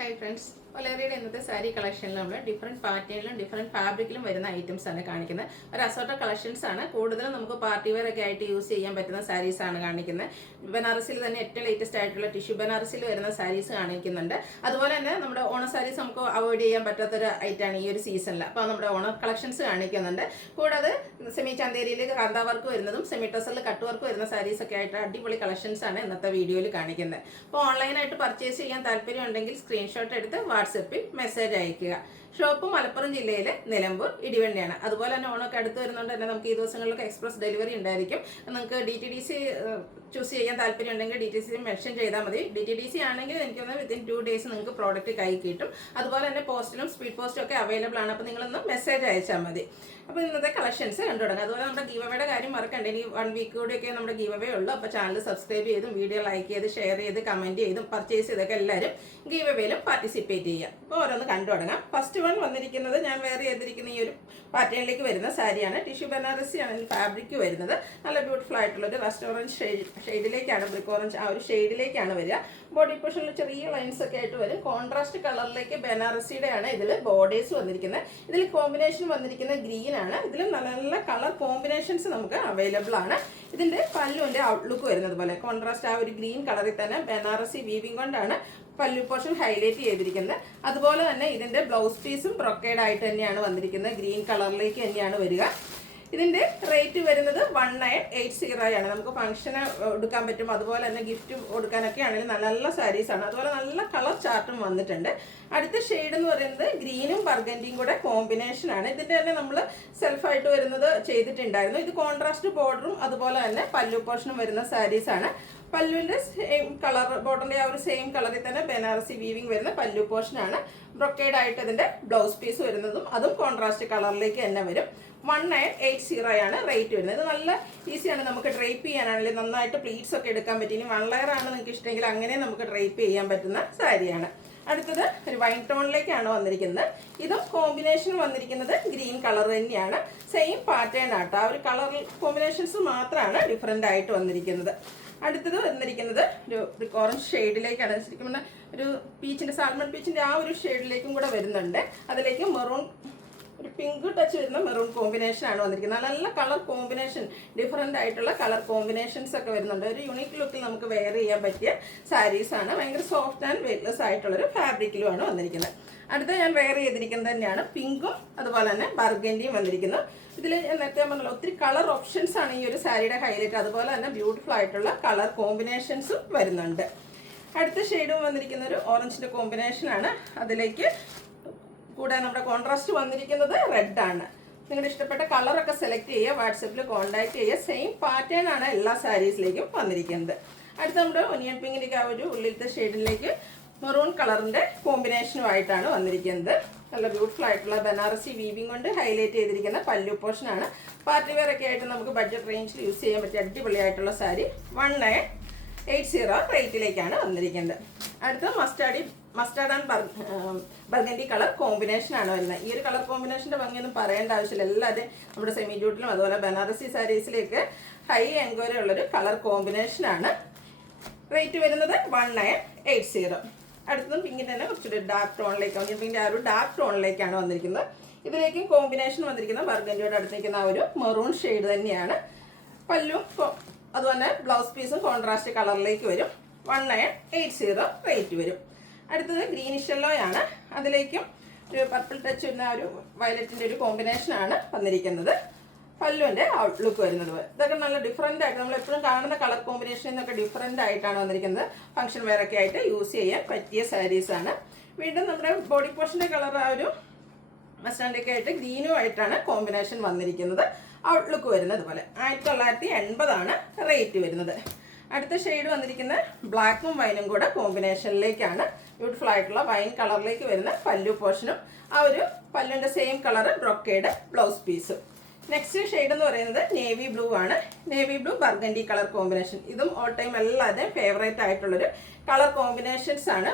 Hi friends, വളരെയേറെ ഇന്നത്തെ സാരി കളക്ഷനിൽ നമ്മൾ ഡിഫറെൻറ്റ് പാറ്റേണിലും ഡിഫറെൻറ്റ് ഫാബ്രിക്കിലും വരുന്ന ഐറ്റംസ് ആണ് കാണിക്കുന്നത്. ഒരു അസോർട്ട് കളക്ഷൻസ് ആണ്. കൂടുതലും നമുക്ക് പാർട്ടി വെയർ ഒക്കെ ആയിട്ട് യൂസ് ചെയ്യാൻ പറ്റുന്ന സാരീസ് ആണ് കാണിക്കുന്നത്. ബനാറസിൽ തന്നെ ഏറ്റവും ലേറ്റസ്റ്റ് ആയിട്ടുള്ള ടിഷ്യൂ ബനാറസിൽ വരുന്ന സാരീസ് കാണിക്കുന്നുണ്ട്. അതുപോലെ തന്നെ നമ്മുടെ ഓണ സാരീസ് നമുക്ക് അവോയ്ഡ് ചെയ്യാൻ പറ്റാത്തൊരു ഐറ്റമാണ് ഈ ഒരു സീസണിൽ. അപ്പോൾ നമ്മുടെ ഓണ കളക്ഷൻസ് കാണിക്കുന്നുണ്ട്. കൂടാതെ സെമി ചന്തേരിയിൽ കാന്താ വർക്ക് വരുന്നതും സെമി ടസറിൽ കട്ട് വർക്ക് വരുന്ന സാരീസ് ഒക്കെ ആയിട്ട് അടിപൊളി കളക്ഷൻസ് ആണ് ഇന്നത്തെ വീഡിയോയിൽ കാണിക്കുന്നത്. അപ്പോൾ ഓൺലൈനായിട്ട് പർച്ചേസ് ചെയ്യാൻ താല്പര്യം ഉണ്ടെങ്കിൽ സ്ക്രീൻഷോട്ട് എടുത്ത് വാട്സപ്പിൽ മെസ്സേജ് അയക്കുക. ഷോപ്പ് മലപ്പുറം ജില്ലയിലെ നിലമ്പൂർ ഇടിവണ്ടിയാണ്. അതുപോലെ തന്നെ ഓണമൊക്കെ അടുത്ത് വരുന്നതുകൊണ്ട് തന്നെ നമുക്ക് ഈ ദിവസങ്ങളിലൊക്കെ എക്സ്പ്രസ് ഡെലിവറി ഉണ്ടായിരിക്കും. നിങ്ങൾക്ക് DTDC ചൂസ് ചെയ്യാൻ താല്പര്യം ഉണ്ടെങ്കിൽ DTDC മെൻഷൻ ചെയ്താൽ മതി. DTDC ആണെങ്കിൽ എനിക്ക് തോന്നുന്നത് വിത്തിൻ 2 days നിങ്ങൾക്ക് പ്രോഡക്റ്റ് കൈ കിട്ടും. അതുപോലെ തന്നെ പോസ്റ്റിലും സ്പീഡ് പോസ്റ്റും ഒക്കെ അവൈലബിൾ ആണ്. അപ്പോൾ നിങ്ങളൊന്ന് മെസ്സേജ് അയച്ചാൽ മതി. അപ്പോൾ ഇന്നത്തെ കളക്ഷൻസ് കണ്ടു തുടങ്ങാം. അതുപോലെ നമ്മുടെ ഗീവ് അവേയുടെ കാര്യം മറക്കണ്ട. ഇനി 1 week കൂടെയൊക്കെ നമ്മുടെ ഗീവ് അവേ ഉള്ളൂ. അപ്പോൾ ചാനൽ സബ്സ്ക്രൈബ് ചെയ്തും വീഡിയോ ലൈക്ക് ചെയ്ത് ഷെയർ ചെയ്ത് കമൻറ്റ് ചെയ്തും പർച്ചേസ് ചെയ്തൊക്കെ എല്ലാവരും ഗീവ് അവേയിലും പാർട്ടിസിപ്പേറ്റ് ചെയ്യുക. അപ്പോൾ ഓരോന്ന് കണ്ടു തുടങ്ങാം. ഫസ്റ്റ് വൺ വന്നിരിക്കുന്നത് ഞാൻ വേറെ ചെയ്തിരിക്കുന്ന ഈ ഒരു പാറ്റേണിലേക്ക് വരുന്ന സാരിയാണ്. ടിഷ്യൂ ബനാറസിയാണ് ഈ ഫാബ്രിക് വരുന്നത്. നല്ല ബ്യൂട്ടിഫുൾ ആയിട്ടുള്ളൊരു റെസ്റ്റോറൻറ്റ് ഷെയ്ഡിലേക്കാണ്, ബ്രിക്ക് ഓറഞ്ച് ആ ഒരു ഷെയ്ഡിലേക്കാണ് വരിക. ബോഡി പോർഷനിൽ ചെറിയ ലൈൻസ് ഒക്കെ ആയിട്ട് വരും. കോൺട്രാസ്റ്റ് കളറിലേക്ക് ബനാറസിയുടെ ആണ് ഇതിൽ ബോർഡേഴ്സ് വന്നിരിക്കുന്നത്. ഇതിൽ കോമ്പിനേഷൻ വന്നിരിക്കുന്നത് ഗ്രീൻ ആണ്. ഇതിൽ നല്ല നല്ല കളർ കോമ്പിനേഷൻസ് നമുക്ക് അവൈലബിൾ ആണ്. ഇതിൻ്റെ പല്ലുവിൻ്റെ ഔട്ട്ലുക്ക് വരുന്നത് പോലെ കോൺട്രാസ്റ്റ് ആ ഒരു ഗ്രീൻ കളറിൽ തന്നെ ബനാറസി വീവിംഗ് കൊണ്ടാണ് പല്ലു പോർഷൻ ഹൈലൈറ്റ് ചെയ്തിരിക്കുന്നത്. അതുപോലെ തന്നെ ഇതിൻ്റെ ബ്ലൗസ് പീസും ബ്രൊക്കേഡ് ആയിട്ട് തന്നെയാണ് വന്നിരിക്കുന്നത്. ഗ്രീൻ കളറിലേക്ക് തന്നെയാണ് വരിക. ഇതിൻ്റെ റേറ്റ് വരുന്നത് 1980 ആണ്. നമുക്ക് ഫംഗ്ഷന് എടുക്കാൻ പറ്റും. അതുപോലെ തന്നെ ഗിഫ്റ്റ് കൊടുക്കാനൊക്കെ ആണെങ്കിലും നല്ല നല്ല സാരീസാണ്. അതുപോലെ നല്ല കളർ ചാർട്ടും വന്നിട്ടുണ്ട്. അടുത്ത ഷെയ്ഡ് എന്ന് പറയുന്നത് ഗ്രീനും ബർഗൻഡിയും കൂടെ കോമ്പിനേഷനാണ്. ഇതിൻ്റെ തന്നെ നമ്മൾ സെൽഫായിട്ട് വരുന്നത് ചെയ്തിട്ടുണ്ടായിരുന്നു. ഇത് കോൺട്രാസ്റ്റ് ബോർഡറും അതുപോലെ തന്നെ പല്ലു പോർഷനും വരുന്ന സാരീസാണ്. പല്ലുവിൻ്റെ സെയിം കളർ ബോർഡറിൻ്റെ ആ ഒരു സെയിം കളറിൽ തന്നെ ബനാറസി വീവിങ് വരുന്ന പല്ലു പോർഷനാണ്. ബ്രൊക്കേഡ് ആയിട്ട് അതിൻ്റെ ബ്ലൗസ് പീസ് വരുന്നതും അതും കോൺട്രാസ്റ്റ് കളറിലേക്ക് തന്നെ വരും. 1980 ആണ് റേറ്റ് വരുന്നത്. ഇത് നല്ല ഈസിയാണ്. നമുക്ക് ഡ്രൈപ്പ് ചെയ്യാനാണെങ്കിൽ നന്നായിട്ട് പ്ലീറ്റ്സ് ഒക്കെ എടുക്കാൻ പറ്റും. ഇനി 1 layer ആണ് നിങ്ങൾക്ക് ഇഷ്ടമെങ്കിൽ അങ്ങനെ നമുക്ക് ഡ്രൈപ്പ് ചെയ്യാൻ പറ്റുന്ന സാരിയാണ്. അടുത്തത് ഒരു വൈൻ ടോണിലേക്കാണ് വന്നിരിക്കുന്നത്. ഇതും കോമ്പിനേഷൻ വന്നിരിക്കുന്നത് ഗ്രീൻ കളർ തന്നെയാണ്. സെയിം പാറ്റേൺ ആട്ടോ. ആ ഒരു കളർ കോമ്പിനേഷൻസ് മാത്രമാണ് ഡിഫറെൻ്റ് ആയിട്ട് വന്നിരിക്കുന്നത്. അടുത്തത് വന്നിരിക്കുന്നത് ഒരു ഓറഞ്ച് ഷെയ്ഡിലേക്കാണ്. ശരിക്കും പറഞ്ഞാൽ ഒരു പീച്ചിൻ്റെ സാൽമൺ പീച്ചിൻ്റെ ആ ഒരു ഷെയ്ഡിലേക്കും കൂടെ വരുന്നുണ്ട്. അതിലേക്ക് മെറൂൺ ഒരു പിങ്ക് ടച്ച് വരുന്ന മെറൂൺ കോമ്പിനേഷനാണ് വന്നിരിക്കുന്നത്. നല്ല കളർ കോമ്പിനേഷൻ ഡിഫറെൻ്റ് ആയിട്ടുള്ള കളർ കോമ്പിനേഷൻസ് ഒക്കെ വരുന്നുണ്ട്. ഒരു യുണീക്ക് ലുക്കിൽ നമുക്ക് വെയർ ചെയ്യാൻ പറ്റിയ സാരീസാണ്. ഭയങ്കര സോഫ്റ്റ് ആൻഡ് വെയ്റ്റ്ലെസ് ആയിട്ടുള്ളൊരു ഫാബ്രിക്കിലുമാണ് വന്നിരിക്കുന്നത്. അടുത്ത ഞാൻ വെയർ ചെയ്തിരിക്കുന്നത് തന്നെയാണ് പിങ്കും അതുപോലെ തന്നെ ബർഗൻഡിയും വന്നിരിക്കുന്നത്. ഇതിൽ നേരത്തെ പറഞ്ഞല്ലോ ഒത്തിരി കളർ ഓപ്ഷൻസ് ആണ് ഈ ഒരു സാരിയുടെ ഹൈലൈറ്റ്. അതുപോലെ തന്നെ ബ്യൂട്ടിഫുൾ ആയിട്ടുള്ള കളർ കോമ്പിനേഷൻസും വരുന്നുണ്ട്. അടുത്ത ഷെയ്ഡും വന്നിരിക്കുന്ന ഒരു ഓറഞ്ചിൻ്റെ കോമ്പിനേഷനാണ്. അതിലേക്ക് കൂടെ നമ്മുടെ കോൺട്രാസ്റ്റ് വന്നിരിക്കുന്നത് റെഡ് ആണ്. നിങ്ങളുടെ ഇഷ്ടപ്പെട്ട കളറൊക്കെ സെലക്ട് ചെയ്യുക, വാട്സപ്പിൽ കോൺടാക്ട് ചെയ്യുക. സെയിം പാറ്റേൺ ആണ് എല്ലാ സാരീസിലേക്കും വന്നിരിക്കുന്നത്. അടുത്ത നമ്മുടെ ഒനിയൻ പിങ്കിൻ്റെ ആ ഒരു ഉള്ളിലത്തെ ഷെയ്ഡിലേക്ക് മെറൂൺ കളറിൻ്റെ കോമ്പിനേഷനുമായിട്ടാണ് വന്നിരിക്കുന്നത്. നല്ല ബ്യൂട്ടിഫുൾ ആയിട്ടുള്ള ബനാറസി വീവിംഗ് കൊണ്ട് ഹൈലൈറ്റ് ചെയ്തിരിക്കുന്ന പല്ലു പോർഷനാണ്. പാർട്ടി വെയർ ഒക്കെ ആയിട്ട് നമുക്ക് ബഡ്ജറ്റ് റേഞ്ചിൽ യൂസ് ചെയ്യാൻ പറ്റിയ അടിപൊളിയായിട്ടുള്ള സാരി 1980 റേറ്റിലേക്കാണ് വന്നിരിക്കുന്നത്. അടുത്ത മസ്റ്റാർഡ് ആൻഡ് ബർഗൻഡി കളർ കോമ്പിനേഷനാണ് വരുന്നത്. ഈ ഒരു കളർ കോമ്പിനേഷൻ്റെ ഭംഗിയൊന്നും പറയേണ്ട ആവശ്യമില്ല. എല്ലാവരും നമ്മുടെ സെമി ജൂട്ടിലും അതുപോലെ ബനാറസി സാരീസിലേക്ക് ഹൈ എൻക്വയറി ഉള്ളൊരു കളർ കോമ്പിനേഷനാണ്. റേറ്റ് വരുന്നത് 1980. അടുത്തതും പിങ്കിൻ്റെ തന്നെ കുറച്ചൊരു ഡാർക്ക് ടോണിലേക്കാണ്. പിങ്കിൻ്റെ ആ ഒരു ഡാർക്ക് ടോണിലേക്കാണ് വന്നിരിക്കുന്നത്. ഇതിലേക്കും കോമ്പിനേഷൻ വന്നിരിക്കുന്ന ബർഗൻഡിയോട് അടുത്തിരിക്കുന്ന ആ ഒരു മെറൂൺ ഷെയ്ഡ് തന്നെയാണ്. പല്ലും അതുപോലെ ബ്ലൗസ് പീസും കോൺട്രാസ്റ്റ് കളറിലേക്ക് വരും. 1980 റേറ്റ് വരും. അടുത്തത് ഗ്രീനിഷ് യെല്ലോയാണ്. അതിലേക്കും ഒരു പർപ്പിൾ ടച്ച് വരുന്ന ഒരു വയലറ്റിൻ്റെ ഒരു കോമ്പിനേഷനാണ് വന്നിരിക്കുന്നത്. പല്ലുവിൻ്റെ ഔട്ട്ലുക്ക് വരുന്നത്. ഇതൊക്കെ നല്ല ഡിഫറെൻ്റ് ആയിട്ട് നമ്മൾ എപ്പോഴും കാണുന്ന കളർ കോമ്പിനേഷനിൽ നിന്നൊക്കെ ഡിഫറെൻ്റ് ആയിട്ടാണ് വന്നിരിക്കുന്നത്. ഫംഗ്ഷൻ വെയറൊക്കെ ആയിട്ട് യൂസ് ചെയ്യാൻ പറ്റിയ സാരീസാണ്. വീണ്ടും നമ്മുടെ ബോഡി പോർഷൻ്റെ കളർ ആ ഒരു മസ്റ്റാൻഡൊക്കെ ആയിട്ട് ഗ്രീനുമായിട്ടാണ് കോമ്പിനേഷൻ വന്നിരിക്കുന്നത്. ഔട്ട്ലുക്ക് വരുന്നത് പോലെ 1980 റേറ്റ് വരുന്നത്. അടുത്ത ഷെയ്ഡ് വന്നിരിക്കുന്നത് ബ്ലാക്കും വൈനും കൂടെ കോമ്പിനേഷനിലേക്കാണ്. ബ്യൂട്ടിഫുൾ ആയിട്ടുള്ള വൈൻ കളറിലേക്ക് വരുന്ന പല്ലു പോർഷനും ആ ഒരു പല്ലുവിൻ്റെ സെയിം കളർ ബ്രൊക്കേഡ് ബ്ലൗസ് പീസും. നെക്സ്റ്റ് ഷെയ്ഡ് എന്ന് പറയുന്നത് നേവി ബ്ലൂ ആണ്. Navy blue burgundy colour combination. ഇതും ഓൾ ടൈം എല്ലാവരുടെയും ഫേവറേറ്റ് ആയിട്ടുള്ളൊരു കളർ കോമ്പിനേഷൻസ് ആണ്.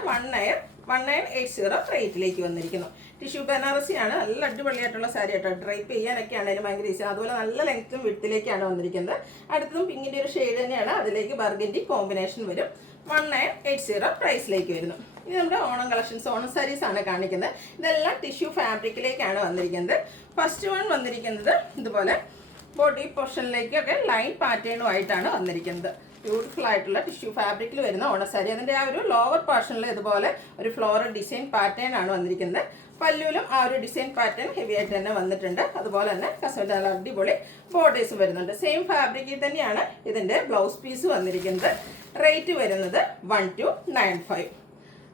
1980 റേറ്റിലേക്ക് വന്നിരിക്കുന്നു. ടിഷ്യൂ ബനാറസി ആണ്. നല്ല അടിപൊളിയായിട്ടുള്ള സാരി ആട്ടോ. ഡ്രൈപ്പ് ചെയ്യാനൊക്കെ ആണെങ്കിലും ഭയങ്കര ഈസിയാണ്. അതുപോലെ നല്ല ലെങ്ത്തും വിഡ്ത്തിലേക്കാണ് വന്നിരിക്കുന്നത്. അടുത്തതും പിങ്കിൻ്റെ ഒരു ഷെയ്ഡ് തന്നെയാണ്. അതിലേക്ക് ബർഗൻഡി കോമ്പിനേഷൻ വരും. 1980 പ്രൈസിലേക്ക് വരുന്നു. ഇനി നമ്മുടെ ഓണം കളക്ഷൻസ്, ഓണം സാരീസ് ആണ് കാണിക്കുന്നത്. ഇതെല്ലാം ടിഷ്യൂ ഫാബ്രിക്കിലേക്കാണ് വന്നിരിക്കുന്നത്. ഫസ്റ്റ് വൺ വന്നിരിക്കുന്നത് ഇതുപോലെ ബോഡി പോർഷനിലേക്കൊക്കെ ലൈൻ പാറ്റേണുമായിട്ടാണ് വന്നിരിക്കുന്നത്. ബ്യൂട്ടിഫുൾ ആയിട്ടുള്ള ടിഷ്യൂ ഫാബ്രിക്കിൽ വരുന്ന ഓണസാരി. അതിൻ്റെ ആ ഒരു ലോവർ പോർഷനിൽ ഇതുപോലെ ഒരു ഫ്ലോറൽ ഡിസൈൻ പാറ്റേൺ ആണ് വന്നിരിക്കുന്നത്. പല്ലുവിലും ആ ഒരു ഡിസൈൻ പാറ്റേൺ ഹെവി ആയിട്ട് തന്നെ വന്നിട്ടുണ്ട്. അതുപോലെ തന്നെ കസവ അടിപൊളി ബോർഡേഴ്സ് വരുന്നുണ്ട്. സെയിം ഫാബ്രിക്കിൽ തന്നെയാണ് ഇതിൻ്റെ ബ്ലൗസ് പീസ് വന്നിരിക്കുന്നത്. റേറ്റ് വരുന്നത് 1295.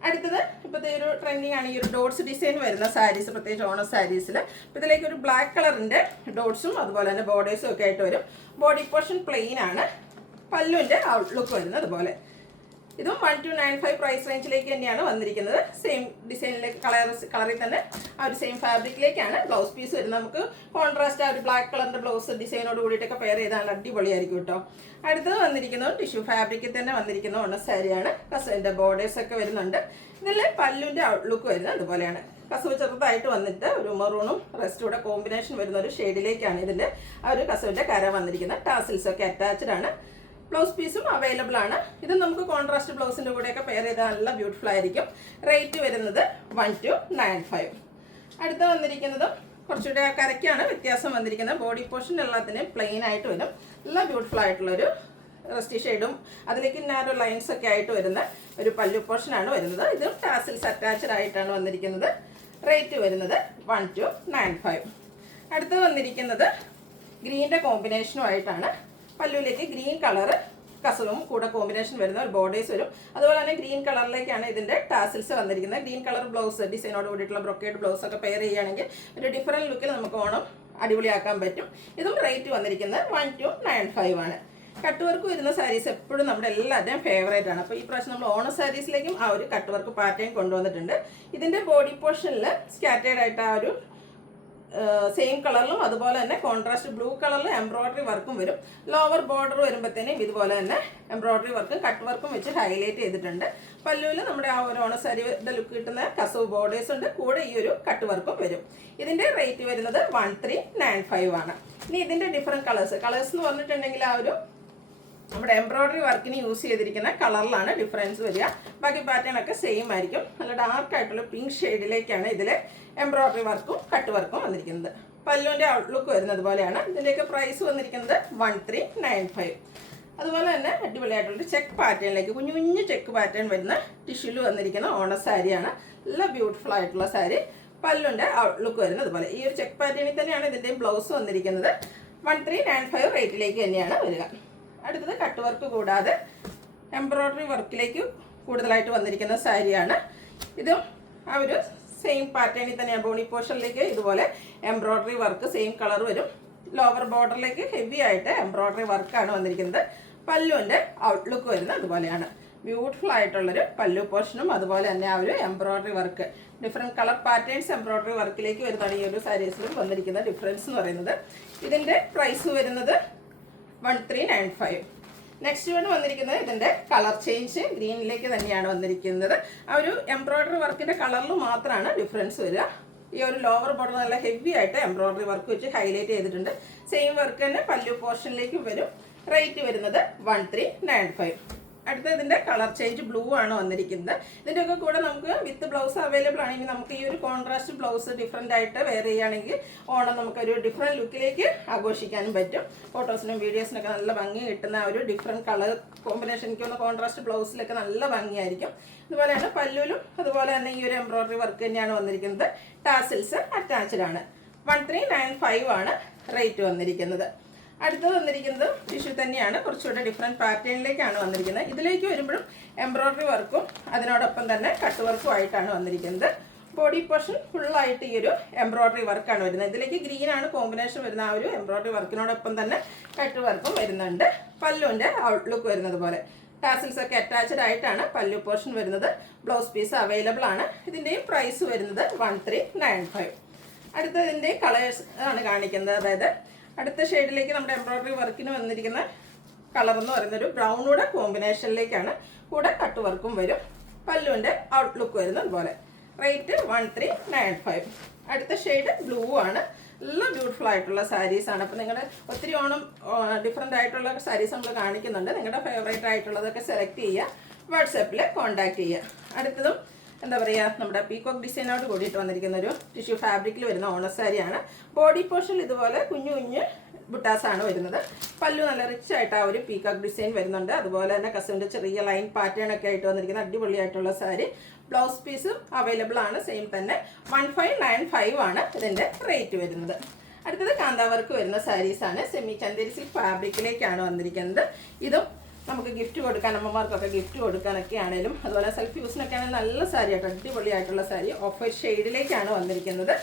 അടുത്തത് ഇപ്പോഴത്തെ ഒരു ട്രെൻഡിങ് ആണ് ഈ ഒരു ഡോട്ട്സ് ഡിസൈൻ വരുന്ന സാരീസ്, പ്രത്യേകിച്ച് ഓണം സാരീസിൽ. അപ്പോൾ ഇതിലേക്ക് ഒരു ബ്ലാക്ക് കളറിൻ്റെ ഡോട്ട്സും അതുപോലെ തന്നെ ബോർഡേഴ്സും ഒക്കെ ആയിട്ട് വരും. ബോഡി പോർഷൻ പ്ലെയിൻ ആണ്. പല്ലുവിൻ്റെ ഔട്ട്ലുക്ക് വരുന്നത് അതുപോലെ. ഇതും 1295 പ്രൈസ് റേഞ്ചിലേക്ക് തന്നെയാണ് വന്നിരിക്കുന്നത്. സെയിം ഡിസൈനിലേക്ക് കളറിൽ തന്നെ ആ ഒരു സെയിം ഫാബ്രിക്കിലേക്കാണ് ബ്ലൗസ് പീസ് വരുന്നത്. നമുക്ക് കോൺട്രാസ്റ്റ് ആ ഒരു ബ്ലാക്ക് കളറിൻ്റെ ബ്ലൗസ് ഡിസൈനോട് കൂടിയിട്ടൊക്കെ പെയർ ചെയ്താൽ അടിപൊളിയായിരിക്കും കേട്ടോ. അടുത്തത് വന്നിരിക്കുന്നത് ടിഷ്യൂ ഫാബ്രിക്കിൽ തന്നെ വന്നിരിക്കുന്ന ഓണ സാരിയാണ്. കസവിൻ്റെ ബോർഡേഴ്സ് ഒക്കെ വരുന്നുണ്ട്. ഇതിൽ പല്ലുവിൻ്റെ ഔട്ട്ലുക്ക് വരുന്നത് അതുപോലെയാണ്. കസവ് ചെറുതായിട്ട് വന്നിട്ട് ഒരു മെറൂണും റെസ്റ്റൂടെ കോമ്പിനേഷൻ വരുന്ന ഒരു ഷെയ്ഡിലേക്കാണ് ഇതിൻ്റെ ആ ഒരു കസവിൻ്റെ കര വന്നിരിക്കുന്നത്. ടാസിൽസ് ഒക്കെ അറ്റാച്ച്ഡ് ആണ്. ബ്ലൗസ് പീസും അവൈലബിൾ ആണ്. ഇത് നമുക്ക് കോൺട്രാസ്റ്റ് ബ്ലൗസിൻ്റെ കൂടെയൊക്കെ പെയർ ചെയ്താൽ നല്ല ബ്യൂട്ടിഫുൾ ആയിരിക്കും. റേറ്റ് വരുന്നത് 1295. അടുത്ത വന്നിരിക്കുന്നത് കുറച്ചുകൂടെ കരയ്ക്കാണ് വ്യത്യാസം വന്നിരിക്കുന്നത്. ബോഡി പോർഷൻ എല്ലാത്തിനും പ്ലെയിൻ ആയിട്ട് വരും. നല്ല ബ്യൂട്ടിഫുൾ ആയിട്ടുള്ളൊരു റസ്റ്റി ഷെയ്ഡും അതിലേക്ക് നാരോ ലൈൻസ് ഒക്കെ ആയിട്ട് വരുന്ന ഒരു പല്ലു പോർഷനാണ് വരുന്നത്. ഇതും ടാസിൽസ് അറ്റാച്ച്ഡ് ആയിട്ടാണ് വന്നിരിക്കുന്നത്. റേറ്റ് വരുന്നത് 1295. അടുത്ത് വന്നിരിക്കുന്നത് ഗ്രീൻ്റെ കോമ്പിനേഷനുമായിട്ടാണ്. പല്ലുവിലേക്ക് ഗ്രീൻ കളറ് കസവും കൂടെ കോമ്പിനേഷൻ വരുന്ന ഒരു ബോർഡേഴ്സ് വരും. അതുപോലെ തന്നെ ഗ്രീൻ കളറിലേക്കാണ് ഇതിൻ്റെ ടാസിൽസ് വന്നിരിക്കുന്നത്. ഗ്രീൻ കളർ ബ്ലൗസ് ഡിസൈനോട് കൂടിയിട്ടുള്ള ബ്രൊക്കേഡ് ബ്ലൗസ് ഒക്കെ പെയർ ചെയ്യുകയാണെങ്കിൽ ഒരു ഡിഫറൻറ്റ് ലുക്കിൽ നമുക്ക് ഓണം അടിപൊളിയാക്കാൻ പറ്റും. ഇതും റേറ്റ് വന്നിരിക്കുന്നത് 1295 ആണ്. കട്ട് വർക്ക് വരുന്ന സാരീസ് എപ്പോഴും നമ്മുടെ എല്ലാവരുടെയും ഫേവറേറ്റ് ആണ്. അപ്പോൾ ഈ പ്രാവശ്യം നമ്മൾ ഓണ സാരീസിലേക്കും ആ ഒരു കട്ട് വർക്ക് പാറ്റേൺ കൊണ്ടുവന്നിട്ടുണ്ട്. ഇതിൻ്റെ ബോഡി പോർഷനിൽ സ്കാറ്റേഡ് ആയിട്ട് ആ ഒരു സെയിം കളറിലും അതുപോലെ തന്നെ കോൺട്രാസ്റ്റ് ബ്ലൂ കളറിൽ എംബ്രോയ്ഡറി വർക്കും വരും. ലോവർ ബോർഡർ വരുമ്പോഴത്തേനും ഇതുപോലെ തന്നെ എംബ്രോയ്ഡറി വർക്കും കട്ട് വർക്കും വെച്ച് ഹൈലൈറ്റ് ചെയ്തിട്ടുണ്ട്. പല്ലുവിൽ നമ്മുടെ ആ ഒരു ഓണസാരിയുടെ ലുക്ക് കിട്ടുന്ന കസവ് ബോർഡേഴ്സ് ഉണ്ട്. കൂടെ ഈ ഒരു കട്ട് വർക്കും വരും. ഇതിൻ്റെ റേറ്റ് വരുന്നത് 1395 ആണ്. ഇനി ഇതിൻ്റെ ഡിഫറെൻറ്റ് കളേഴ്സ് എന്ന് പറഞ്ഞിട്ടുണ്ടെങ്കിൽ ആ ഒരു നമ്മുടെ എംബ്രോയ്ഡറി വർക്കിന് യൂസ് ചെയ്തിരിക്കുന്ന കളറിലാണ് ഡിഫറൻസ് വരിക. ബാക്കി പാറ്റേൺ ഒക്കെ സെയിം ആയിരിക്കും. നല്ല ഡാർക്ക് ആയിട്ടുള്ള പിങ്ക് ഷെയ്ഡിലേക്കാണ് ഇതിൽ എംബ്രോയ്ഡറി വർക്കും കട്ട് വർക്കും വന്നിരിക്കുന്നത്. പല്ലുവിൻ്റെ ഔട്ട്ലുക്ക് വരുന്നത് പോലെയാണ്. ഇതിൻ്റെയൊക്കെ പ്രൈസ് വന്നിരിക്കുന്നത് 1395. അതുപോലെ തന്നെ അടിപൊളിയായിട്ടുള്ള ചെക്ക് പാറ്റേണിലേക്ക് കുഞ്ഞു കുഞ്ഞു ചെക്ക് പാറ്റേൺ വരുന്ന ടിഷ്യൂല് വന്നിരിക്കുന്ന ഓണ സാരിയാണ്. നല്ല ബ്യൂട്ടിഫുൾ ആയിട്ടുള്ള സാരി. പല്ലുവിൻ്റെ ഔട്ട്ലുക്ക് വരുന്നത് പോലെ ഈ ഒരു ചെക്ക് പാറ്റേണിൽ തന്നെയാണ് ഇതിൻ്റെയും ബ്ലൗസ് വന്നിരിക്കുന്നത്. 1395 റേറ്റിലേക്ക് തന്നെയാണ് വരിക. അടുത്തത് കട്ട് വർക്ക് കൂടാതെ എംബ്രോയ്ഡറി വർക്കിലേക്ക് കൂടുതലായിട്ട് വന്നിരിക്കുന്ന സാരിയാണ്. ഇതും ആ ഒരു സെയിം പാറ്റേണിൽ തന്നെയാണ്. ബോഡി പോർഷനിലേക്ക് ഇതുപോലെ എംബ്രോയ്ഡറി വർക്ക് സെയിം കളർ വരും. ലോവർ ബോർഡറിലേക്ക് ഹെവി ആയിട്ട് എംബ്രോയ്ഡറി വർക്കാണ് വന്നിരിക്കുന്നത്. പല്ലുവിൻ്റെ ഔട്ട്ലുക്ക് വരുന്നത് അതുപോലെയാണ്. ബ്യൂട്ടിഫുൾ ആയിട്ടുള്ളൊരു പല്ലു പോർഷനും അതുപോലെ തന്നെ ആ ഒരു embroidery work different colour patterns embroidery വർക്കിലേക്ക് വരുന്നതാണ് ഈ ഒരു സാരീസിലും വന്നിരിക്കുന്ന ഡിഫറൻസ് എന്ന് പറയുന്നത്. ഇതിൻ്റെ പ്രൈസ് വരുന്നത് 1395. നെക്സ്റ്റ് വേർഡ് വന്നിരിക്കുന്നത് ഇതിൻ്റെ കളർ ചേഞ്ച് ഗ്രീനിലേക്ക് തന്നെയാണ് വന്നിരിക്കുന്നത്. ആ ഒരു എംബ്രോയ്ഡറി വർക്കിൻ്റെ കളറിൽ മാത്രമാണ് ഡിഫറൻസ് വരിക. ഈ ഒരു ലോവർ ബോർഡർ നല്ല ഹെവി ആയിട്ട് എംബ്രോയ്ഡറി വർക്ക് വെച്ച് ഹൈലൈറ്റ് ചെയ്തിട്ടുണ്ട്. സെയിം വർക്ക് തന്നെ പല്ലു പോർഷനിലേക്കും വരും. റേറ്റ് വരുന്നത് 1395. അടുത്ത ഇതിൻ്റെ കളർ ചേഞ്ച് ബ്ലൂ ആണ് വന്നിരിക്കുന്നത്. ഇതിൻ്റെയൊക്കെ കൂടെ നമുക്ക് വിത്ത് ബ്ലൗസ് അവൈലബിൾ ആണെങ്കിൽ നമുക്ക് ഈ ഒരു കോൺട്രാസ്റ്റ് ബ്ലൗസ് ഡിഫറെൻ്റ് ആയിട്ട് വെയർ ചെയ്യുകയാണെങ്കിൽ ഓണം നമുക്കൊരു ഡിഫറെൻറ്റ് ലുക്കിലേക്ക് ആഘോഷിക്കാനും പറ്റും. ഫോട്ടോസിനും വീഡിയോസിനൊക്കെ നല്ല ഭംഗി കിട്ടുന്ന ഒരു ഡിഫറെൻറ്റ് കളർ കോമ്പിനേഷൻ എനിക്ക് ഒന്ന് കോൺട്രാസ്റ്റ് ബ്ലൗസിലൊക്കെ നല്ല ഭംഗിയായിരിക്കും. അതുപോലെയാണ് പല്ലുവിലും അതുപോലെ തന്നെ ഈ ഒരു എംബ്രോയ്ഡറി വർക്ക് തന്നെയാണ് വന്നിരിക്കുന്നത്. ടാസിൽസ് അറ്റാച്ച്ഡ് ആണ്. 1395 ആണ് റേറ്റ് വന്നിരിക്കുന്നത്. അടുത്തത് വന്നിരിക്കുന്നത് ടിഷ്യൂ തന്നെയാണ്. കുറച്ചുകൂടെ ഡിഫറെൻറ്റ് പാറ്റേണിലേക്കാണ് വന്നിരിക്കുന്നത്. ഇതിലേക്ക് വരുമ്പോഴും എംബ്രോയ്ഡറി വർക്കും അതിനോടൊപ്പം തന്നെ കട്ട് വർക്കും ആയിട്ടാണ് വന്നിരിക്കുന്നത്. ബോഡി പോർഷൻ ഫുള്ളായിട്ട് ഈ ഒരു എംബ്രോയ്ഡറി വർക്കാണ് വരുന്നത്. ഇതിലേക്ക് ഗ്രീനാണ് കോമ്പിനേഷൻ വരുന്ന ആ ഒരു എംബ്രോയ്ഡറി വർക്കിനോടൊപ്പം തന്നെ കട്ട് വർക്കും വരുന്നുണ്ട്. പല്ലുവിൻ്റെ ഔട്ട്ലുക്ക് വരുന്നത് പോലെ ടാസിൽസ് ഒക്കെ അറ്റാച്ച്ഡ് ആയിട്ടാണ് പല്ലു പോർഷൻ വരുന്നത്. ബ്ലൗസ് പീസ് അവൈലബിൾ ആണ്. ഇതിൻ്റെയും പ്രൈസ് വരുന്നത് 1395. അടുത്തതിൻ്റെ കളേഴ്സ് ആണ് കാണിക്കുന്നത്. അതായത് അടുത്ത ഷെയ്ഡിലേക്ക് നമ്മുടെ എംബ്രോയ്ഡറി വർക്കിന് വന്നിരിക്കുന്ന കളർ എന്ന് പറയുന്നൊരു ബ്രൗണൂടെ കോമ്പിനേഷനിലേക്കാണ്. കൂടെ കട്ട് വർക്കും വരും. പല്ലുവിൻ്റെ ഔട്ട്ലുക്ക് വരുന്നത് പോലെ. റേറ്റ് 1395. അടുത്ത ഷെയ്ഡ് ബ്ലൂ ആണ്. നല്ല ബ്യൂട്ടിഫുൾ ആയിട്ടുള്ള സാരീസാണ്. അപ്പോൾ നിങ്ങളുടെ ഒത്തിരി ഓണം ഡിഫറെൻ്റ് ആയിട്ടുള്ള സാരീസ് നമ്മൾ കാണിക്കുന്നുണ്ട്. നിങ്ങളുടെ ഫേവറേറ്റ് ആയിട്ടുള്ളതൊക്കെ സെലക്ട് ചെയ്യുക. വാട്സാപ്പിൽ കോൺടാക്ട് ചെയ്യുക. അടുത്തതും എന്താ പറയുക, നമ്മുടെ പീകോക്ക് ഡിസൈനോട് കൂടിയിട്ട് വന്നിരിക്കുന്ന ഒരു ടിഷ്യൂ ഫാബ്രിക്കിൽ വരുന്ന ഓണസാരിയാണ്. ബോഡി പോർഷനിൽ ഇതുപോലെ കുഞ്ഞു കുഞ്ഞ് ബുട്ടാസാണ് വരുന്നത്. പല്ലു നല്ല റിച്ച് ആയിട്ട് ആ ഒരു പീകോക്ക് ഡിസൈൻ വരുന്നുണ്ട്. അതുപോലെ തന്നെ കസവിൻ്റെ ചെറിയ ലൈൻ പാറ്റേൺ ഒക്കെ ആയിട്ട് വന്നിരിക്കുന്ന അടിപൊളിയായിട്ടുള്ള സാരി. ബ്ലൗസ് പീസും അവൈലബിൾ ആണ്. സെയിം തന്നെ 1595 ആണ് ഇതിൻ്റെ റേറ്റ് വരുന്നത്. അടുത്തത് കാന്താവർക്ക് വരുന്ന സാരീസാണ്. സെമി ചന്ദേരി സിൽക്ക് ഫാബ്രിക്കിലേക്കാണ് വന്നിരിക്കുന്നത്. ഇതും നമുക്ക് ഗിഫ്റ്റ് കൊടുക്കാൻ, അമ്മമാർക്കൊക്കെ ഗിഫ്റ്റ് കൊടുക്കാനൊക്കെ ആണെങ്കിലും അതുപോലെ സെൽഫ് യൂസിനൊക്കെ ആണെങ്കിൽ നല്ല സാരി ആയിട്ട് അടിപൊളിയായിട്ടുള്ള സാരി ഓഫ് വൈറ്റ് ഷെയ്ഡിലേക്കാണ് വന്നിരിക്കുന്നത്.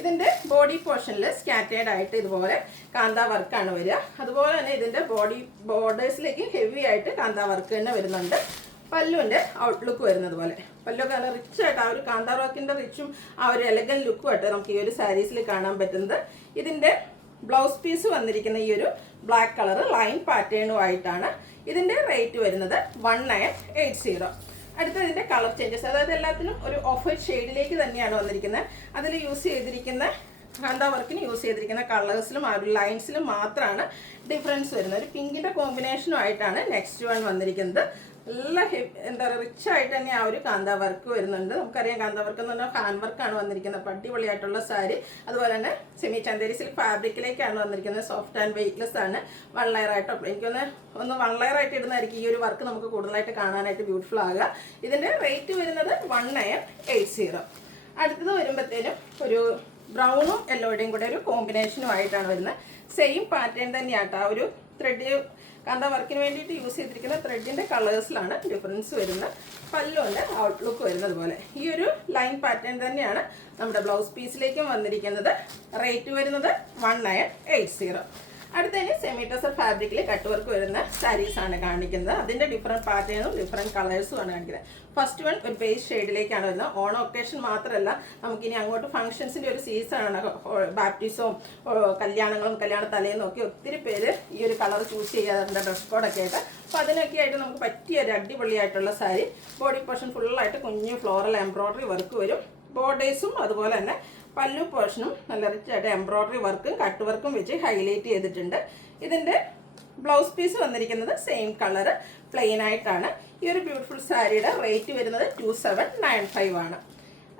ഇതിൻ്റെ ബോഡി പോർഷനിൽ സ്കാറ്റേഡ് ആയിട്ട് ഇതുപോലെ കാന്താ വർക്കാണ് വരിക. അതുപോലെ തന്നെ ഇതിൻ്റെ ബോർഡേഴ്സിലേക്ക് ഹെവി ആയിട്ട് കാന്താ വർക്ക് തന്നെ വരുന്നുണ്ട്. പല്ലുവിൻ്റെ ഔട്ട്ലുക്ക് വരുന്നത് പോലെ പല്ലൊക്കെ നല്ല റിച്ച് ആയിട്ട് ആ ഒരു കാന്താ വർക്കിൻ്റെ റിച്ചും ആ ഒരു എലഗൻ ലുക്കുമായിട്ട് നമുക്ക് ഈ ഒരു സാരീസിൽ കാണാൻ പറ്റുന്നത്. ഇതിൻ്റെ ബ്ലൗസ് പീസ് വന്നിരിക്കുന്ന ഈ ഒരു ബ്ലാക്ക് കളർ ലൈൻ പാറ്റേണുമായിട്ടാണ്. ഇതിൻ്റെ റേറ്റ് വരുന്നത് 1980. അടുത്ത ഇതിൻ്റെ കളർ ചേഞ്ചസ്, അതായത് എല്ലാത്തിനും ഒരു ഓഫ് വൈറ്റ് ഷെയ്ഡിലേക്ക് തന്നെയാണ് വന്നിരിക്കുന്നത്. അതിൽ യൂസ് ചെയ്തിരിക്കുന്ന കാന്താ വർക്കിന് യൂസ് ചെയ്തിരിക്കുന്ന കളേഴ്സിലും ആ ഒരു ലൈൻസിലും മാത്രമാണ് ഡിഫറൻസ് വരുന്നത്. ഒരു പിങ്കിൻ്റെ കോമ്പിനേഷനുമായിട്ടാണ് നെക്സ്റ്റ് വൺ വന്നിരിക്കുന്നത്. നല്ല എന്താ പറയുക റിച്ച് ആയിട്ട് തന്നെ ആ ഒരു കാന്താ വർക്ക് വരുന്നുണ്ട്. നമുക്കറിയാം കാന്താ വർക്ക് എന്ന് പറഞ്ഞാൽ ഹാൻഡ് വർക്കാണ് വന്നിരിക്കുന്നത്. അപ്പോൾ അടിപൊളിയായിട്ടുള്ള സാരി. അതുപോലെ തന്നെ സെമി ചന്ദേരി സിൽക്ക് ഫാബ്രിക്കിലേക്കാണ് വന്നിരിക്കുന്നത്. സോഫ്റ്റ് ആൻഡ് വെയ്റ്റ്ലെസ് ആണ്. 1 ലെയർ ആയിട്ടോ എനിക്കൊന്ന് 1 ലെയർ ആയിട്ട് ഇടുന്നതായിരിക്കും ഈ ഒരു വർക്ക് നമുക്ക് കൂടുതലായിട്ട് കാണാനായിട്ട് ബ്യൂട്ടിഫുൾ ആകുക. ഇതിൻ്റെ റേറ്റ് വരുന്നത് 1980. അടുത്തത് വരുമ്പോഴത്തേനും ഒരു ബ്രൗണും യെല്ലോയുടെയും കൂടെ ഒരു കോമ്പിനേഷനുമായിട്ടാണ് വരുന്നത്. സെയിം പാറ്റേൺ തന്നെയാട്ടോ. ആ ഒരു ത്രെഡ് കാന്താ വർക്കിന് വേണ്ടിയിട്ട് യൂസ് ചെയ്തിരിക്കുന്ന ത്രെഡിൻ്റെ കളേഴ്സിലാണ് ഡിഫറൻസ് വരുന്നത്. പല്ലുവിൻ്റെ ഔട്ട്ലുക്ക് വരുന്നത് പോലെ ഈ ഒരു ലൈൻ പാറ്റേൺ തന്നെയാണ് നമ്മുടെ ബ്ലൗസ് പീസിലേക്കും വന്നിരിക്കുന്നത്. റേറ്റ് വരുന്നത് 1980. അടുത്തതിന് സെമി ടെസർ ഫാബ്രിക്കിൽ കട്ട് വർക്ക് വരുന്ന സാരീസാണ് കാണിക്കുന്നത്. അതിൻ്റെ ഡിഫറെൻറ്റ് പാറ്റേണും ഡിഫറെൻറ്റ് കളേഴ്സുമാണ് കാണിക്കുന്നത്. ഫസ്റ്റ് വൺ ഒരു ബേസ് ഷെയ്ഡിലേക്കാണ് വരുന്നത്. ഓണം ഒക്കേഷൻ മാത്രമല്ല, നമുക്കിനി അങ്ങോട്ട് ഫംഗ്ഷൻസിൻ്റെ ഒരു സീസണാണ്. ബാപ്റ്റിസവും കല്യാണങ്ങളും കല്യാണ തലേന്നും ഒക്കെ ഒത്തിരി പേര് ഈ ഒരു കളർ ചൂസ് ചെയ്യാറുണ്ട് ഡ്രസ് കോഡൊക്കെ ആയിട്ട്. അപ്പോൾ അതിനൊക്കെ ആയിട്ട് നമുക്ക് പറ്റിയ ഒരു അടിപൊളിയായിട്ടുള്ള സാരി. ബോഡി പോർഷൻ ഫുള്ളായിട്ട് കുഞ്ഞു ഫ്ലോറൽ എംബ്രോയ്ഡറി വർക്ക് വരും. ബോർഡേഴ്സും അതുപോലെ തന്നെ പല്ലു പോർഷനും നല്ല റിച്ചായിട്ട് എംബ്രോയ്ഡറി വർക്കും കട്ട് വർക്കും വെച്ച് ഹൈലൈറ്റ് ചെയ്തിട്ടുണ്ട്. ഇതിൻ്റെ ബ്ലൗസ് പീസ് വന്നിരിക്കുന്നത് സെയിം കളർ പ്ലെയിൻ ആയിട്ടാണ്. ഈ ഒരു ബ്യൂട്ടിഫുൾ സാരിയുടെ റേറ്റ് വരുന്നത് 2795 ആണ്.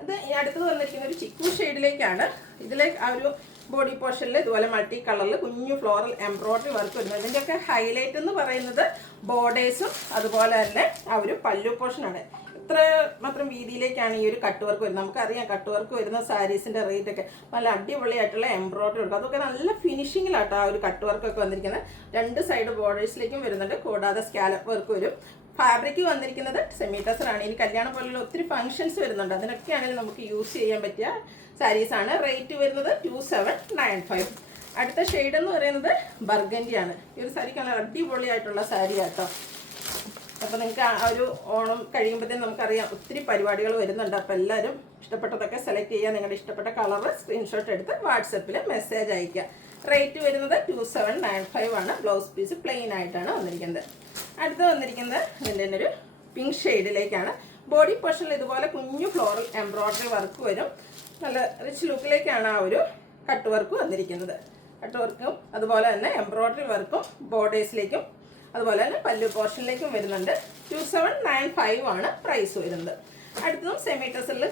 അത് അടുത്തത് വന്നിരിക്കുന്ന ഒരു ചിക്കു ഷെയ്ഡിലേക്കാണ്. ഇതിലേക്ക് ആ ഒരു ബോഡി പോർഷനിൽ ഇതുപോലെ മൾട്ടി കളറിൽ കുഞ്ഞു ഫ്ലോറൽ എംബ്രോയ്ഡറി വർക്ക് വരുന്നത്. ഇതിൻ്റെയൊക്കെ ഹൈലൈറ്റ് എന്ന് പറയുന്നത് ബോർഡേഴ്സും അതുപോലെ തന്നെ ആ ഒരു പല്ലു പോർഷനാണ്. ഇത്ര മാത്രം വീതിയിലേക്കാണ് ഈ ഒരു കട്ട് വർക്ക് വരുന്നത്. നമുക്കറിയാം കട്ട് വർക്ക് വരുന്ന സാരീസിൻ്റെ റേറ്റ് ഒക്കെ നല്ല അടിപൊളിയായിട്ടുള്ള എംബ്രോയ്ഡറി വർക്ക്, അതൊക്കെ നല്ല ഫിനിഷിങ്ങിലാട്ടോ ആ ഒരു കട്ട് വർക്കൊക്കെ വന്നിരിക്കുന്നത്. 2 സൈഡ് ബോർഡേഴ്സിലേക്കും വരുന്നുണ്ട്. കൂടാതെ സ്കാലപ്പ് വർക്ക് വരും. ഫാബ്രിക് വന്നിരിക്കുന്നത് സെമി ടെസറാണ്. ഇനി കല്യാണം പോലുള്ള ഒത്തിരി ഫംഗ്ഷൻസ് വരുന്നുണ്ട്. അതിനൊക്കെയാണെങ്കിൽ നമുക്ക് യൂസ് ചെയ്യാൻ പറ്റിയ സാരീസാണ്. റേറ്റ് വരുന്നത് 2795. അടുത്ത ഷെയ്ഡ് എന്ന് പറയുന്നത് ബർഗൻഡിയാണ്. ഈ ഒരു സാരിക്ക് നല്ല അടിപൊളിയായിട്ടുള്ള സാരി ആട്ടോ. അപ്പോൾ നിങ്ങൾക്ക് ആ ഒരു ഓണം കഴിയുമ്പോഴത്തേനും നമുക്കറിയാം ഒത്തിരി പരിപാടികൾ വരുന്നുണ്ട്. അപ്പോൾ എല്ലാവരും ഇഷ്ടപ്പെട്ടതൊക്കെ സെലക്ട് ചെയ്യുക. നിങ്ങളുടെ ഇഷ്ടപ്പെട്ട കളർ സ്ക്രീൻഷോട്ട് എടുത്ത് വാട്സപ്പിൽ മെസ്സേജ് അയയ്ക്കുക. റേറ്റ് വരുന്നത് 2795 ആണ്. ബ്ലൗസ് പീസ് പ്ലെയിൻ ആയിട്ടാണ് വന്നിരിക്കുന്നത്. അടുത്ത് വന്നിരിക്കുന്നത് ഇതിൻ്റെ ഒരു പിങ്ക് ഷെയ്ഡിലേക്കാണ്. ബോഡി പോർഷനിൽ ഇതുപോലെ കുഞ്ഞു ഫ്ലോറൽ എംബ്രോയ്ഡറി വർക്ക് വരും. നല്ല റിച്ച് ലുക്കിലേക്കാണ് ആ ഒരു കട്ട് വർക്ക് വന്നിരിക്കുന്നത്. കട്ട് വർക്കും അതുപോലെ തന്നെ എംബ്രോയ്ഡറി വർക്കും ബോർഡേഴ്സിലേക്കും അതുപോലെ തന്നെ പല്ലു പോർഷനിലേക്കും വരുന്നുണ്ട്. 2795 ആണ് പ്രൈസ് വരുന്നത്. അടുത്തതും സെമി ടെസറിൽ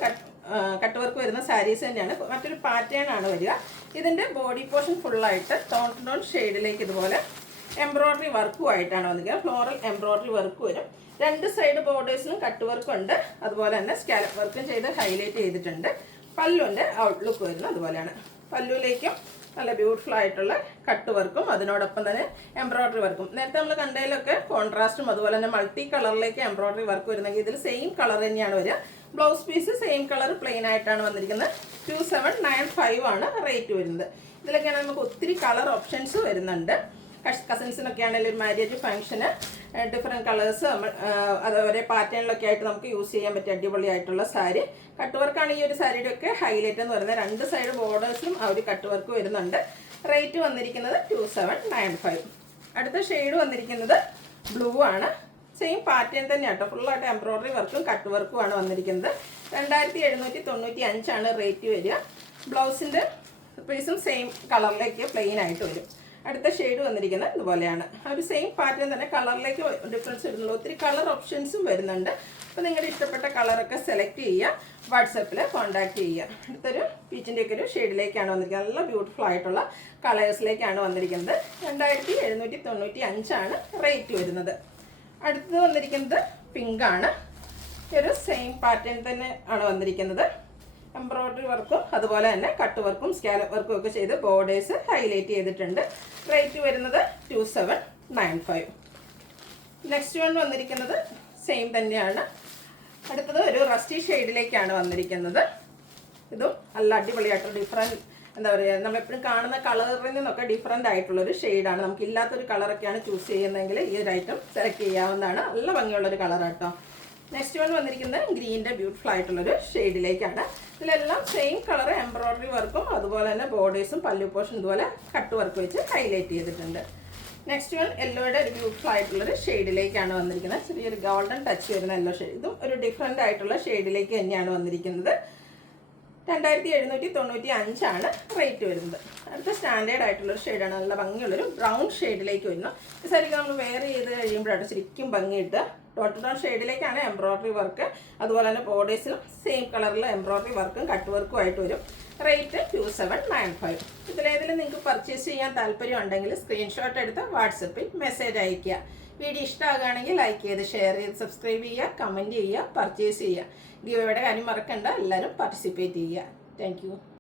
കട്ട് വർക്ക് വരുന്ന സാരീസ് തന്നെയാണ്. മറ്റൊരു പാറ്റേൺ ആണ് വരിക. ഇതിൻ്റെ ബോഡി പോർഷൻ ഫുള്ളായിട്ട് ടോൺ ടു ടോൺ ഷെയ്ഡിലേക്ക് ഇതുപോലെ എംബ്രോയ്ഡറി വർക്കുമായിട്ടാണ് വന്നിരിക്കുക. ഫ്ലോറൽ എംബ്രോയ്ഡറി വർക്ക് വരും. 2 സൈഡ് ബോർഡേഴ്സിലും കട്ട് വർക്കും ഉണ്ട്. അതുപോലെ തന്നെ സ്കാലപ്പ് വർക്കും ചെയ്ത് ഹൈലൈറ്റ് ചെയ്തിട്ടുണ്ട്. പല്ലുവിൻ്റെ ഔട്ട്ലുക്ക് വരുന്നത് അതുപോലെയാണ്. പല്ലുവിലേക്കും നല്ല ബ്യൂട്ടിഫുൾ ആയിട്ടുള്ള കട്ട് വർക്കും അതിനോടൊപ്പം തന്നെ എംബ്രോയ്ഡറി വർക്കും. നേരത്തെ നമ്മൾ കണ്ടതിലൊക്കെ കോൺട്രാസ്റ്റും അതുപോലെ തന്നെ മൾട്ടി കളറിലേക്ക് എംബ്രോയ്ഡറി വർക്ക് വരുന്നെങ്കിൽ ഇതിൽ സെയിം കളർ തന്നെയാണ് വരിക. Blouse piece same colour plain ആയിട്ടാണ് വന്നിരിക്കുന്നത്. 2795 ആണ് റേറ്റ് വരുന്നത്. ഇതിലൊക്കെയാണ് നമുക്ക് ഒത്തിരി കളർ ഓപ്ഷൻസ് വരുന്നുണ്ട്. കസിൻസിനൊക്കെ ആണെങ്കിൽ ഒരു മാരേജ് ഫംഗ്ഷന് ഡിഫറെൻറ്റ് കളേഴ്സ് അത് ഒരേ പാറ്റേണിലൊക്കെ ആയിട്ട് നമുക്ക് യൂസ് ചെയ്യാൻ പറ്റിയ അടിപൊളിയായിട്ടുള്ള സാരി. കട്ട് വർക്കാണ് ഈ ഒരു സാരിയുടെ ഒക്കെ ഹൈലൈറ്റ് എന്ന് പറയുന്നത്. 2 സൈഡ് ബോർഡേഴ്സിലും ആ ഒരു കട്ട് വർക്ക് വരുന്നുണ്ട്. റേറ്റ് വന്നിരിക്കുന്നത് 2795. അടുത്ത ഷെയ്ഡ് വന്നിരിക്കുന്നത് ബ്ലൂ ആണ്. സെയിം പാറ്റേൺ തന്നെയാട്ടോ. ഫുള്ളായിട്ട് എംബ്രോയ്ഡറി വർക്കും കട്ട് വർക്കുമാണ് വന്നിരിക്കുന്നത്. 2795 ആണ് റേറ്റ് വരിക. ബ്ലൗസിൻ്റെ പീസും സെയിം കളറിലേക്ക് പ്ലെയിൻ ആയിട്ട് വരും. അടുത്ത ഷെയ്ഡ് വന്നിരിക്കുന്നത് ഇതുപോലെയാണ്. ആ ഒരു സെയിം പാറ്റേൺ തന്നെ കളറിലേക്ക് ഡിഫറൻസ് വരുന്നുള്ളൂ. ഒത്തിരി കളർ ഓപ്ഷൻസും വരുന്നുണ്ട്. അപ്പോൾ നിങ്ങളുടെ ഇഷ്ടപ്പെട്ട കളറൊക്കെ സെലക്ട് ചെയ്യുക, വാട്സപ്പിൽ കോൺടാക്ട് ചെയ്യുക. അടുത്തൊരു പീച്ചിൻ്റെയൊക്കെ ഒരു ഷെയ്ഡിലേക്കാണ് വന്നിരിക്കുന്നത്. നല്ല ബ്യൂട്ടിഫുൾ ആയിട്ടുള്ള കളേഴ്സിലേക്കാണ് വന്നിരിക്കുന്നത്. 2795 റേറ്റ് വരുന്നത്. അടുത്തത് വന്നിരിക്കുന്നത് പിങ്കാണ്. ഒരു സെയിം പാറ്റേൺ തന്നെ ആണ് വന്നിരിക്കുന്നത്. എംബ്രോയ്ഡറി വർക്കും അതുപോലെ തന്നെ കട്ട് വർക്കും സ്കാലപ്പ് വർക്കും ഒക്കെ ചെയ്ത് ബോർഡേഴ്സ് ഹൈലൈറ്റ് ചെയ്തിട്ടുണ്ട്. റേറ്റ് വരുന്നത് 2795. നെക്സ്റ്റ് വൺ വന്നിരിക്കുന്നത് സെയിം തന്നെയാണ്. അടുത്തത് ഒരു റസ്റ്റി ഷെയ്ഡിലേക്കാണ് വന്നിരിക്കുന്നത്. ഇതും നല്ല അടിപൊളിയായിട്ടുള്ള ഡിഫറെൻറ്റ്, എന്താ പറയുക, നമ്മളെപ്പോഴും കാണുന്ന കളറിൽ നിന്നൊക്കെ ഡിഫറെൻ്റ് ആയിട്ടുള്ളൊരു ഷെയ്ഡാണ്. നമുക്ക് ഇല്ലാത്തൊരു കളറൊക്കെയാണ് ചൂസ് ചെയ്യുന്നതെങ്കിൽ ഈ ഒരു ഐറ്റം സെലക്ട് ചെയ്യാവുന്നതാണ്. നല്ല ഭംഗിയുള്ളൊരു കളറാട്ടോ. നെക്സ്റ്റ് വൺ വന്നിരിക്കുന്നത് ഗ്രീനിൻ്റെ ബ്യൂട്ടിഫുൾ ആയിട്ടുള്ളൊരു ഷെയ്ഡിലേക്കാണ്. ഇതിലെല്ലാം സെയിം കളർ എംബ്രോയ്ഡറി വർക്കും അതുപോലെ തന്നെ ബോർഡേഴ്സും പല്ലു പോർഷൻ ഇതുപോലെ കട്ട് വർക്ക് വെച്ച് ഹൈലൈറ്റ് ചെയ്തിട്ടുണ്ട്. നെക്സ്റ്റ് വൺ യെല്ലോയുടെ ഒരു ബ്യൂട്ടിഫുൾ ആയിട്ടുള്ളൊരു ഷെയ്ഡിലേക്കാണ് വന്നിരിക്കുന്നത്. ചെറിയൊരു ഗോൾഡൻ ടച്ച് വരുന്ന യെല്ലോ ഷെയ്ഡ്. ഇതും ഒരു ഡിഫറെൻ്റ് ആയിട്ടുള്ള ഷെയ്ഡിലേക്ക് തന്നെയാണ് വന്നിരിക്കുന്നത്. 2795 റേറ്റ് വരുന്നത്. അടുത്ത സ്റ്റാൻഡേർഡ് ആയിട്ടുള്ളൊരു ഷെയ്ഡാണ്. നല്ല ഭംഗിയുള്ളൊരു ബ്രൗൺ ഷെയ്ഡിലേക്ക് വരുന്നു. ഈ സാരിക്ക് നമ്മൾ വെയർ ചെയ്ത് കഴിയുമ്പോഴാണ് ശരിക്കും ഭംഗി കിട്ടുക. ഡോട്ട് ബ്രൗൺ ഷെയ്ഡിലേക്കാണ് എംബ്രോയ്ഡറി വർക്ക്, അതുപോലെ തന്നെ ബോർഡേഴ്സിലും സെയിം കളറിൽ എംബ്രോയ്ഡറി വർക്കും കട്ട് വർക്കും ആയിട്ട് വരും. റേറ്റ് 2795. ഇതിലേതിലും നിങ്ങൾക്ക് പർച്ചേസ് ചെയ്യാൻ താല്പര്യം ഉണ്ടെങ്കിൽ സ്ക്രീൻഷോട്ട് എടുത്ത് വാട്സപ്പിൽ മെസ്സേജ് അയയ്ക്കുക. വീഡിയോ ഇഷ്ടമാകുകയാണെങ്കിൽ ലൈക്ക് ചെയ്ത് ഷെയർ ചെയ്ത് സബ്സ്ക്രൈബ് ചെയ്യുക, കമൻറ്റ് ചെയ്യുക, പർച്ചേസ് ചെയ്യുക. ഗിവ് അവയുടെ കാര്യം മറക്കണ്ട. എല്ലാവരും പാർട്ടിസിപ്പേറ്റ് ചെയ്യുക. Thank you.